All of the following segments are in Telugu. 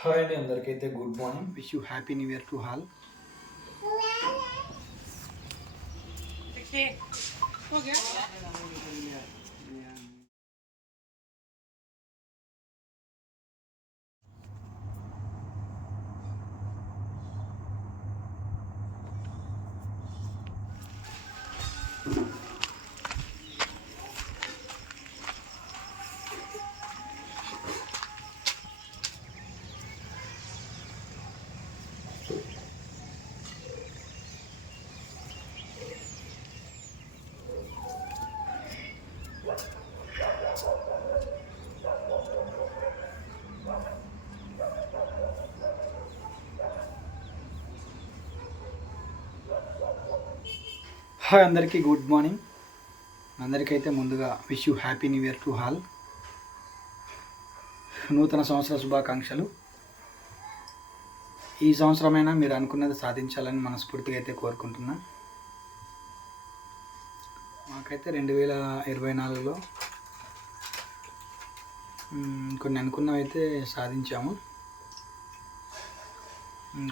హాయ్ అండి, అందరికైతే good morning. Wish you happy new year to all. Hi అందరికీ గుడ్ మార్నింగ్. అందరికైతే ముందుగా wish you happy new year to all. నూతన సంవత్సర శుభాకాంక్షలు. ఈ సంవత్సరమైనా మీరు అనుకున్నది సాధించాలని మనస్ఫూర్తిగా అయితే కోరుకుంటున్నా. మాకైతే 2024లో కొన్ని అనుకున్నవి అయితే సాధించాము.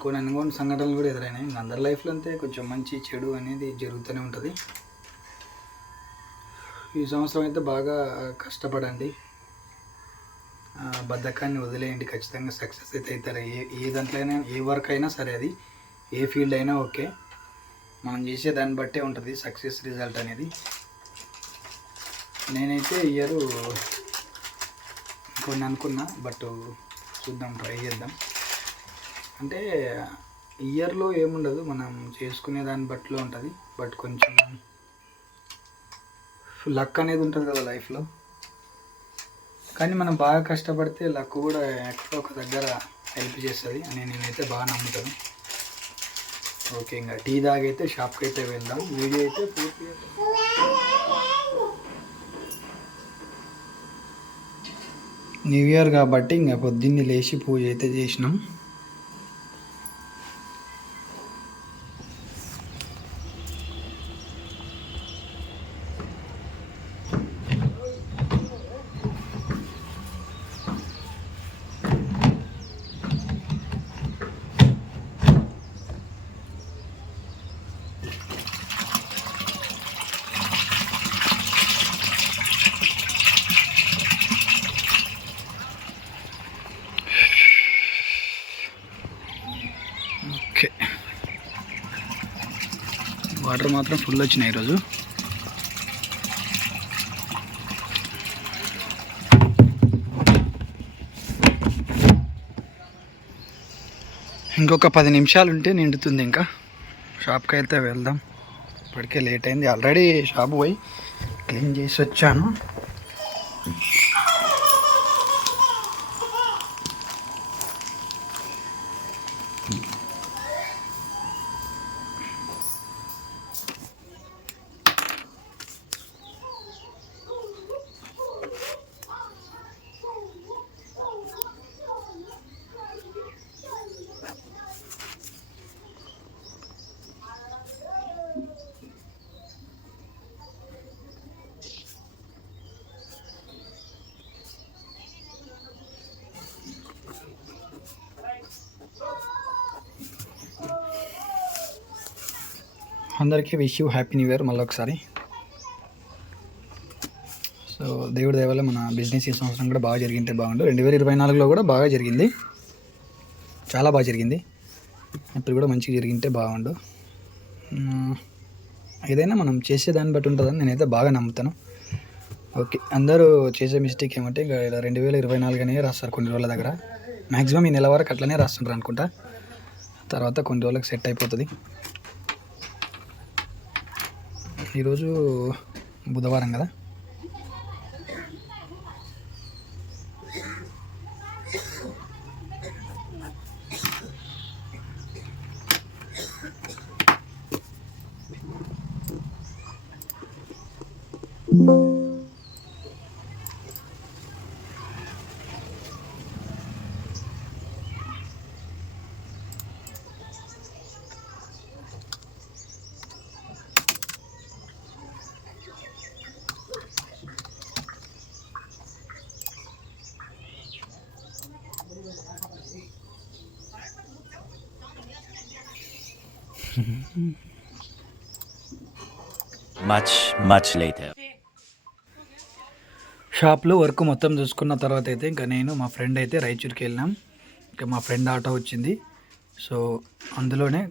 కొన్ని అనుకోని సంఘటనలు కూడా ఎదురైనాయి. అందరి లైఫ్లో అంతే, కొంచెం మంచి చెడు అనేది జరుగుతూనే ఉంటుంది. ఈ సంవత్సరం అయితే బాగా కష్టపడండి, బద్ధకాన్ని వదిలేయండి. ఖచ్చితంగా సక్సెస్ అయితే అవుతారు. ఏ దాంట్లో అయినా, ఏ వర్క్ అయినా సరే, అది ఏ ఫీల్డ్ అయినా ఓకే, మనం చేసే దాన్ని బట్టే ఉంటుంది సక్సెస్ రిజల్ట్ అనేది. నేనైతే ఇయర్ కొన్ని అనుకున్నా, బట్ చూద్దాం, ట్రై చేద్దాం. అంటే ఇయర్లో ఏముండదు, మనం చేసుకునే దాన్ని బట్టిలో ఉంటుంది. బట్ కొంచెం లక్ అనేది ఉంటుంది కదా లైఫ్లో. కానీ మనం బాగా కష్టపడితే లక్ కూడా ఎక్కడో ఒక దగ్గర హెల్ప్ చేస్తుంది అని నేనైతే బాగా నమ్ముతాను. ఓకే, ఇంకా టీ తాగైతే షాప్కి అయితే వెళ్దాం. వీడియో అయితే పూర్తిగా న్యూ ఇయర్ కాబట్టి ఇంకా పొద్దున్నే లేచి పూజ అయితే చేసినాం. ఓకే, వాటర్ మాత్రం ఫుల్ వచ్చినాయి ఈరోజు. ఇంకొక 10 నిమిషాలు ఉంటే నిండుతుంది. ఇంకా షాప్కి అయితే వెళ్దాం. ఇప్పటికే లేట్ అయింది. ఆల్రెడీ షాప్ పోయి క్లీన్ చేసి వచ్చాను. అందరికీ wish you happy new year మళ్ళీ ఒకసారి. సో దేవుడి దయ వల్ల మన బిజినెస్ ఈ సంవత్సరం కూడా బాగా జరిగింటే బాగుండు. 2024లో కూడా బాగా జరిగింది, చాలా బాగా జరిగింది. ఇప్పుడు కూడా మంచిగా జరిగింటే బాగుండు. ఏదైనా మనం చేసే దాన్ని బట్టి ఉంటుందని నేనైతే బాగా నమ్ముతాను. ఓకే, అందరూ చేసే మిస్టేక్ ఏమంటే ఇంకా 2024 అనే రాస్తారు కొన్ని రోజుల దగ్గర. మ్యాక్సిమం ఈ నెల వరకు అట్లనే రాస్తుంటారు అనుకుంటా. తర్వాత కొన్ని రోజులకు సెట్ అయిపోతుంది. ఈరోజు బుధవారం కదా. Much later. షాప్లో వర్క్ మొత్తం చూసుకున్న తర్వాత అయితే ఇంకా నేను మా ఫ్రెండ్ అయితే రాయచూర్కి వెళ్ళినాం. ఇంకా మా ఫ్రెండ్ ఆటో వచ్చింది. సో అందులోనే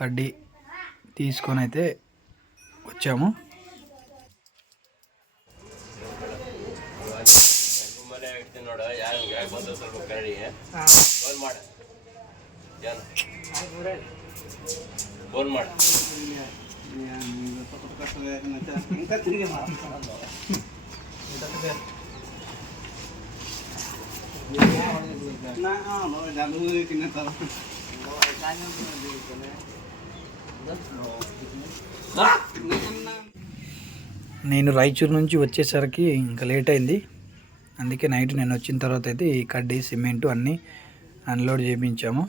కడ్డీ తీసుకొని అయితే వచ్చాము. నేను రాయచూరు నుంచి వచ్చేసరికి ఇంకా లేట్ అయింది. అందుకే నైట్ నేను వచ్చిన తర్వాత అయితే ఈ కడ్డీ సిమెంటు అన్నీ అన్లోడ్ చేయించాము.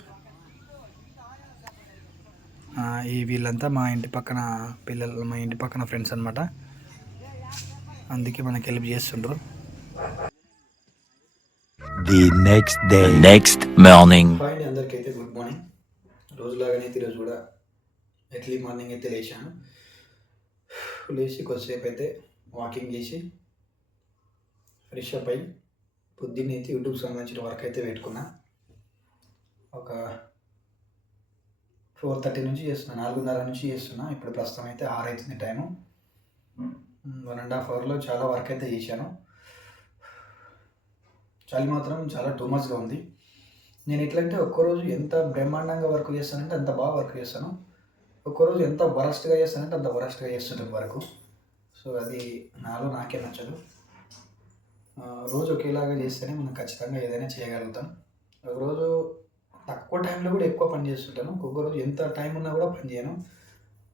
ఈ వీళ్ళంతా మా ఇంటి పక్కన పిల్లలు, మా ఇంటి పక్కన ఫ్రెండ్స్ అనమాట. అందుకే మనకి హెల్ప్ చేస్తుండ్రు. The next morning. అందరికైతే గుడ్ మార్నింగ్. రోజులాగానే ఈరోజు కూడా ఎర్లీ మార్నింగ్ అయితే లేచాను. లేచి కొద్దిసేపు అయితే వాకింగ్ చేసి ఫ్రెష్ అప్ అయ్యి పొద్దున్నే అయితే యూట్యూబ్ సంబంధించిన వర్క్ అయితే పెట్టుకున్నా. ఒక 4:30 నుంచి చేస్తున్నా, 4:30 నుంచి చేస్తున్నా. ఇప్పుడు ప్రస్తుతం అయితే 6 అవుతుంది టైము. 1.5 అవర్లో చాలా వర్క్ అయితే చేశాను. చలి మాత్రం చాలా టూ మచ్గా ఉంది. నేను ఎట్లంటే ఒక్కరోజు ఎంత బ్రహ్మాండంగా వర్క్ చేస్తానంటే అంత బాగా వర్క్ చేస్తాను. ఒక్కరోజు ఎంత వరస్ట్గా చేస్తానంటే అంత వరస్ట్గా చేస్తుంటాను వరకు. సో అది నాకే నచ్చదు. రోజు ఒకేలాగా చేస్తేనే మనం ఖచ్చితంగా ఏదైనా చేయగలుగుతాం. ఒకరోజు తక్కువ టైంలో కూడా ఎక్కువ పని చేస్తుంటాను. ఒక్కొక్క రోజు ఎంత టైం ఉన్నా కూడా పని చేయను.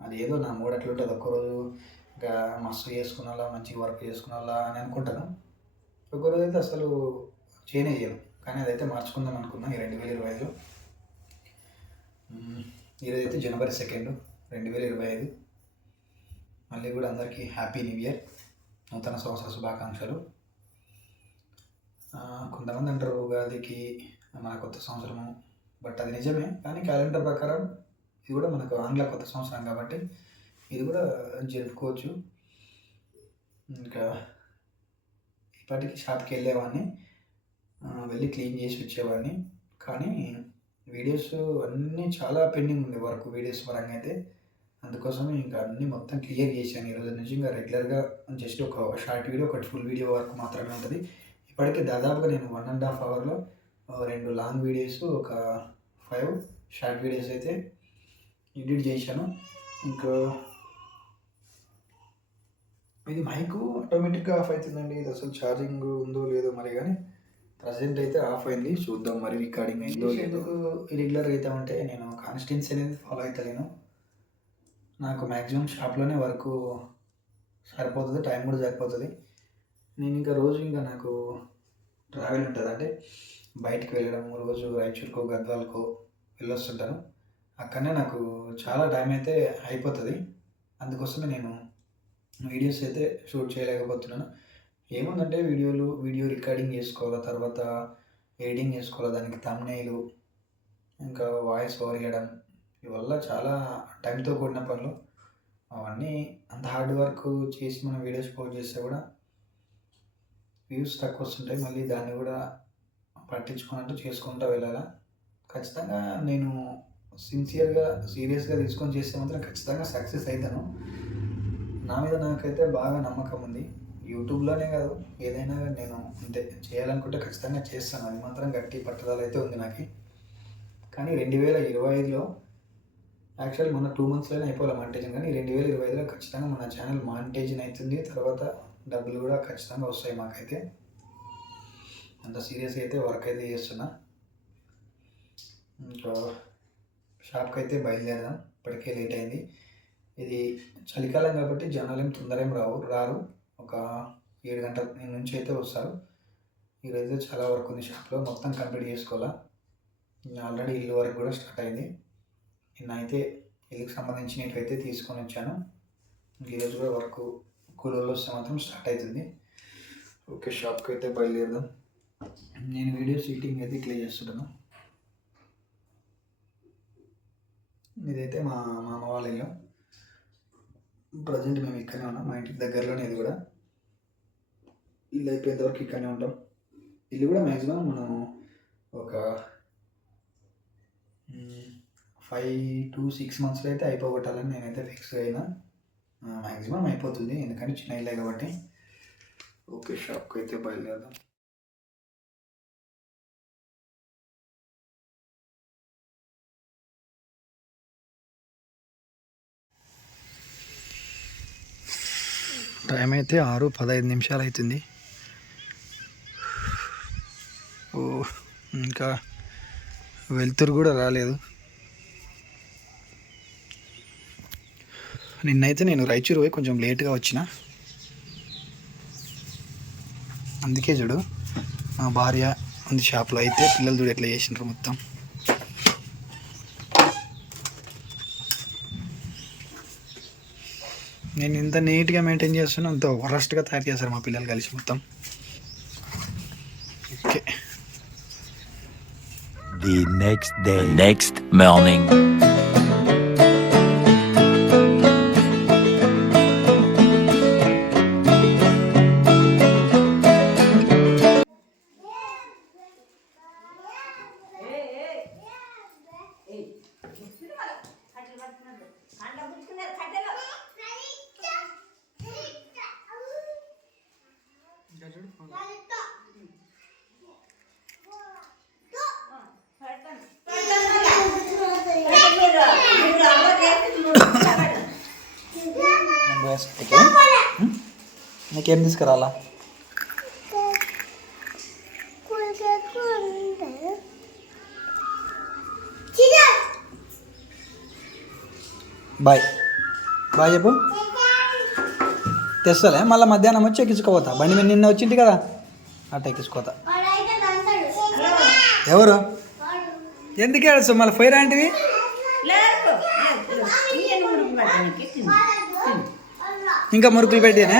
అది ఏదో నా మూడు అట్లుంటుంది. ఒక్కరోజు ఇంకా మస్తు చేసుకున్నాలా, మంచిగా వర్క్ చేసుకున్నాలా అని అనుకుంటాను. ఒక్కరోజు అయితే అసలు చేయను. కానీ అదైతే మార్చుకుందాం అనుకున్నాను ఈ 2025లో. ఈరోజైతే జనవరి 2, 2025. మళ్ళీ కూడా అందరికీ హ్యాపీ న్యూ ఇయర్, నూతన సంవత్సర శుభాకాంక్షలు. కొంతమంది అంటారు ఉగాదికి మన కొత్త సంవత్సరము, బట్ అది నిజమే. కానీ క్యాలెండర్ ప్రకారం ఇది కూడా మనకు ఆంగ్ల కొత్త సంవత్సరం కాబట్టి ఇది కూడా జరుపుకోవచ్చు. ఇంకా ఇప్పటికి షాప్కి వెళ్ళేవాడిని, వెళ్ళి క్లీన్ చేసి వచ్చేవాడిని. కానీ వీడియోస్ అన్నీ చాలా పెండింగ్ ఉంది వర్క్, వీడియోస్ పరంగా అయితే. అందుకోసమే ఇంకా అన్నీ మొత్తం క్లియర్ చేశాను ఈరోజు నుంచి. ఇంకా రెగ్యులర్గా జస్ట్ ఒక షార్ట్ వీడియో, ఒకటి ఫుల్ వీడియో వర్క్ మాత్రమే ఉంటుంది. ఇప్పటికీ దాదాపుగా నేను 1.5 అవర్లో 2 లాంగ్ వీడియోస్, ఒక 5 షార్ట్ వీడియోస్ అయితే ఎడిట్ చేశాను. ఇంకా ఇది మైకు ఆటోమేటిక్గా ఆఫ్ అవుతుందండి. ఇది అసలు ఛార్జింగ్ ఉందో లేదో మరి, కానీ ప్రజెంట్ అయితే ఆఫ్ అయింది. చూద్దాం మరి రికార్డింగ్ అయిందో లేదో. ఇరెగ్యులర్గా అవుతామంటే నేను కాన్స్టెన్సీ అనేది ఫాలో అవుతలేను. నాకు మ్యాక్సిమం షాప్లోనే వర్క్ సరిపోతుంది, టైం కూడా సరిపోతుంది. నేను ఇంకా రోజు ఇంకా నాకు ట్రావెల్ ఉంటుంది, అంటే బయటికి వెళ్ళడం. రోజు రాయచూరుకో, గద్వాలకో వెళ్ళొస్తుంటాను. అక్కడనే నాకు చాలా టైం అయితే అయిపోతుంది. అందుకోసమే నేను వీడియోస్ అయితే షూట్ చేయలేకపోతున్నాను. ఏముందంటే వీడియో రికార్డింగ్ చేసుకోవాలి, తర్వాత ఎడిటింగ్ చేసుకోవాలి, దానికి థంబ్నెయిల్, ఇంకా వాయిస్ ఓవర్ ఇవ్వడం, ఇవల్ల చాలా టైంతో కూడిన పనులు. అవన్నీ అంత హార్డ్ వర్క్ చేసి మనం వీడియోస్ పోస్ట్ చేస్తే కూడా వ్యూస్ తక్కువ వస్తుంటాయి. మళ్ళీ దాన్ని కూడా పట్టించుకున్నట్టు చేసుకుంటూ వెళ్ళాలా. ఖచ్చితంగా నేను సీరియస్గా తీసుకొని చేస్తే మాత్రం ఖచ్చితంగా సక్సెస్ అవుతాను. నా మీద నాకైతే బాగా నమ్మకం ఉంది. యూట్యూబ్లోనే కాదు, ఏదైనా నేను అంతే చేయాలనుకుంటే ఖచ్చితంగా చేస్తాను. అది మాత్రం గట్టి పట్టుదల అయితే ఉంది నాకు. కానీ 2025లో యాక్చువల్లీ మన 2 మంత్స్లోనే అయిపోవాలి మానిటైజన్. కానీ 2025లో ఖచ్చితంగా మన ఛానల్ మానిటైజన్ అవుతుంది. తర్వాత డబ్బులు కూడా ఖచ్చితంగా వస్తాయి మాకైతే. అంత సీరియస్గా అయితే వర్క్ అయితే చేస్తున్నా. ఇంకా షాప్కి అయితే బయలుదేరదాం, ఇప్పటికే లేట్ అయింది. ఇది చలికాలం కాబట్టి జనాలు ఏం తొందరగా రారు. ఒక 7 గంటల నుంచి అయితే వస్తారు. ఈరోజు చాలా వర్క్ ఉంది షాప్లో, మొత్తం కంప్లీట్ చేసుకోవాలా. ఆల్రెడీ ఇల్లు వరకు కూడా స్టార్ట్ అయింది. నిన్న అయితే ఇల్లుకి సంబంధించినవి అయితే తీసుకొని వచ్చాను. ఈరోజు కూడా వర్క్ కూలీలు వస్తే మాత్రం స్టార్ట్ అవుతుంది. ఓకే, షాప్కి అయితే బయలుదేరదాం. నేను వీడియో షూటింగ్ అయితే క్లియర్ చేస్తున్నాను. ఇదైతే మా మామ వాళ్ళ ఇల్లు. ప్రజెంట్ మేము ఇక్కడనే ఉన్నాం, మా ఇంటికి దగ్గరలోనే. ఇది కూడా ఇల్లు అయిపోయేంత వరకు ఇక్కడనే ఉంటాం. ఇల్లు కూడా మ్యాక్సిమం మనం ఒక 5 to 6 monthsలో అయితే అయిపోగొట్టాలని నేనైతే ఫిక్స్ అయినా. మ్యాక్సిమం అయిపోతుంది, ఎందుకంటే చిన్న ఇల్లే కాబట్టి. ఓకే, షాప్కి అయితే బయలుదేరదాం. టైం అయితే 6:15 అవుతుంది. ఓ, ఇంకా వెలుతురు కూడా రాలేదు. నిన్నైతే నేను రాయచూరు పోయి కొంచెం లేట్గా వచ్చిన. అందుకే చూడు, మా భార్య ఉంది షాప్లో, అయితే పిల్లలు చూడు ఎట్లా చేసినారు మొత్తం. నేను ఎంత నీట్గా మెయింటైన్ చేస్తున్నా అంత వరస్ట్గా తయారు చేస్తారు మా పిల్లలు కలిసి మొత్తం. Okay, The next day. Next morning. నీకేం తీసుకురాలా? బాయ్ బాయ్ చెప్పు. తెస్తలే, మళ్ళీ మధ్యాహ్నం వచ్చి ఎక్కించుకోపోతా. బండి మీద నిన్న వచ్చింది కదా, అట్ట ఎక్కించుకోతా. ఎవరు ఎందుకు ఏడుస్తావు మళ్ళీ? ఫైర్ లాంటివి ఇంకా మురుకులు పెట్టేనా?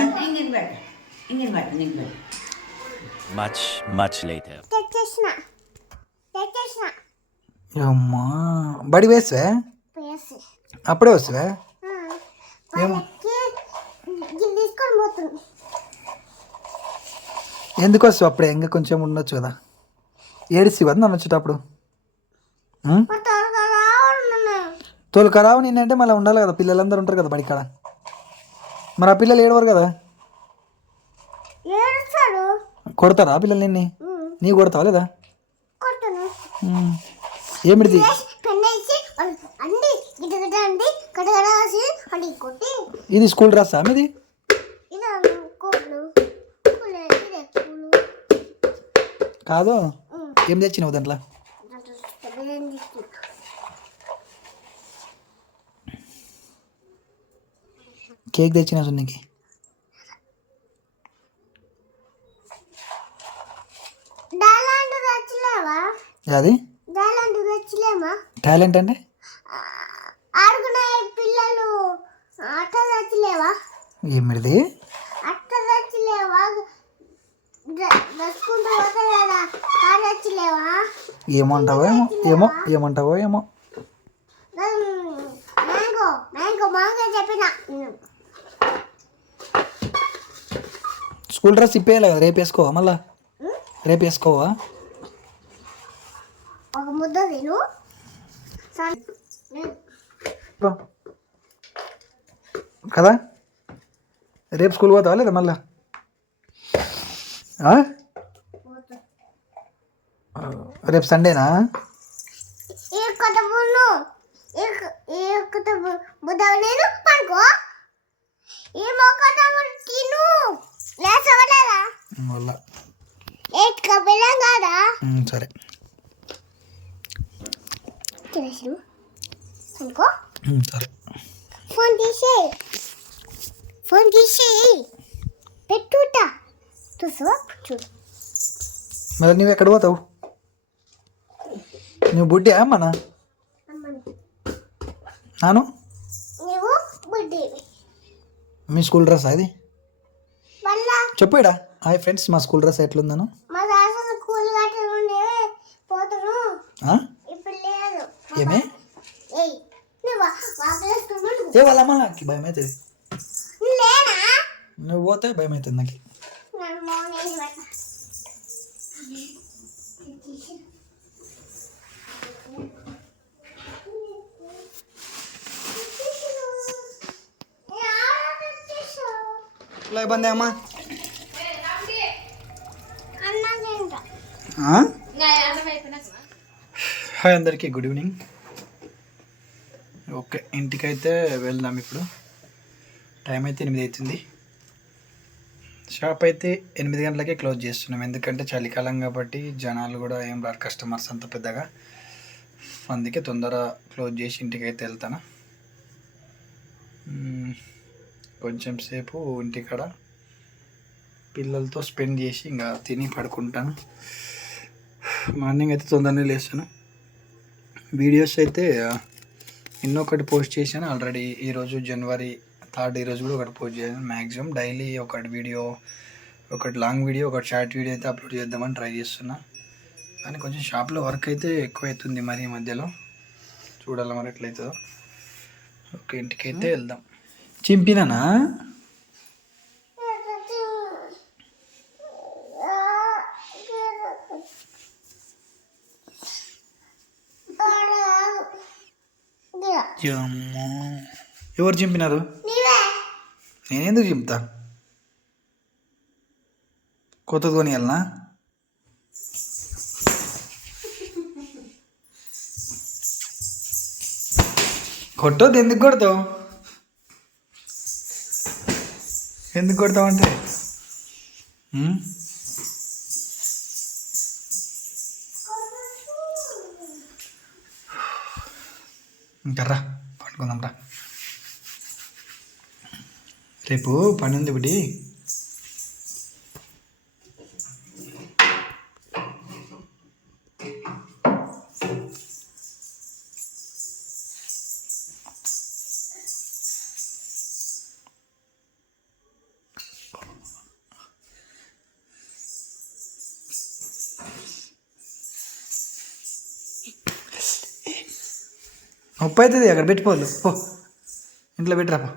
Much later. అమ్మా, బడి వేస్తావే? అప్పుడే వస్తావే? ఏమో ఎందుకు వస్తావు అప్పుడే? ఇంకా కొంచెం ఉండొచ్చు కదా. ఏడిసి వద్దు నన్ను వచ్చేటప్పుడు. తోలుకరావు నేనంటే మళ్ళీ ఉండాలి కదా, పిల్లలందరూ ఉంటారు కదా బడి కాడ. మరి ఆ పిల్లలు ఏడవరు కదా? కొడతారా పిల్లలు నిన్ను? నీ కొడతావా లేదా? ఏమిటిది? ఇది స్కూల్ డ్రెస్సా మీది? కాదు, ఏం తెచ్చినావు దాంట్లో? కేక్ తెచ్చిన సున్నీకి. అది టాలెంట్ అంటే ఏమిటిది? ఏమంటావో ఏమో ఏమో ఏమంటావో ఏమో. స్కూల్ డ్రెస్ ఇప్పేయాలి కదా, రేపు వేసుకోవా? మళ్ళా రేపు వేసుకోవా? కదా రేపు స్కూల్ పోతావా లేదా మళ్ళా? రేపు సండేనా? సరే సరే. ఫోన్ తీసి పెట్టుటా చూడు. మరి నువ్వు ఎక్కడ పోతావు? నువ్వు బుడ్డి అమ్మనా? నాను మీ స్కూల్ డ్రెస్ అది చెప్పు. ఇడా హాయ్ ఫ్రెండ్స్, మా స్కూల్ డ్రెస్ ఎట్లుందను? ఏమే ఏ వాళ్ళమ్మ నాకు భయం అవుతుంది. లేనా నువ్వు పోతే భయం అవుతుంది నాకు. నన్ను మోనేసి పెట్ట ఇలా ఇబ్బంది అమ్మా. హాయ్ అందరికీ, గుడ్ ఈవినింగ్. ఓకే, ఇంటికైతే వెళ్దాం ఇప్పుడు. టైం అయితే 8 అవుతుంది. షాప్ అయితే 8 గంటలకే క్లోజ్ చేస్తున్నాం, ఎందుకంటే చలికాలం కాబట్టి జనాలు కూడా ఏం రారు, కస్టమర్స్ అంత పెద్దగా. అందుకే తొందర క్లోజ్ చేసి ఇంటికైతే వెళ్తాను. కొంచెం సేపు ఇంటికాడ పిల్లలతో స్పెండ్ చేసి ఇంకా తిని పడుకుంటాను. మార్నింగ్ అయితే తొందరనే లేస్తాను. వీడియోస్ అయితే ఒకటి పోస్ట్ చేశాను ఆల్రెడీ. ఈరోజు January 3 ఈరోజు కూడా ఒకటి పోస్ట్ చేశాను. మ్యాక్సిమం డైలీ ఒకటి వీడియో, ఒకటి లాంగ్ వీడియో, ఒకటి షార్ట్ వీడియో అయితే అప్లోడ్ చేద్దామని ట్రై చేస్తున్నా. కానీ కొంచెం షాప్లో వర్క్ అయితే ఎక్కువ అవుతుంది మరి ఈ మధ్యలో. చూడాలి మరి ఎట్లయితుందో. ఓకే, ఇంటికైతే వెళ్దాం. చింపినానా? అమ్మో, ఎవరు చింపినారు? నేనెందుకు చింపుతా? కొత్తది కొనియాలనా? కొట్టొద్దు. ఎందుకు కొడతావు? ఎందుకు కొడతావు అంటే ఇంకా రా పండుకుందాం రా. రేపు పని ఉంది బిడ్డి. ఉప్పు అవుతుంది, అక్కడ పెట్టిపోదు. పో ఇంట్లో పెట్టిరా. పో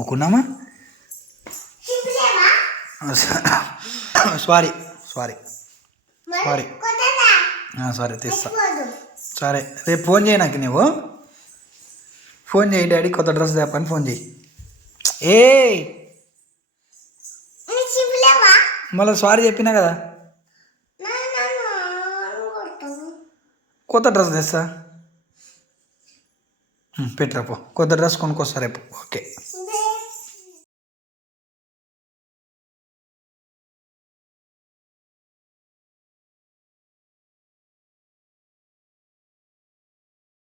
ఓకున్నామా? సారీ సారీ సారీ సారీ తీస్తా. సరే, రేపు ఫోన్ చేయి నాకు. నువ్వు ఫోన్ చేయి, డాడీ కొత్త డ్రెస్ తేపని ఫోన్ చేయి. ఏ మళ్ళీ సారీ చెప్పినా కదా. కొత్త డ్రెస్ తెస్తా. పెట్టరా పో, కొత్త డ్రెస్ కొనుక్కొస్తా రేపు. ఓకే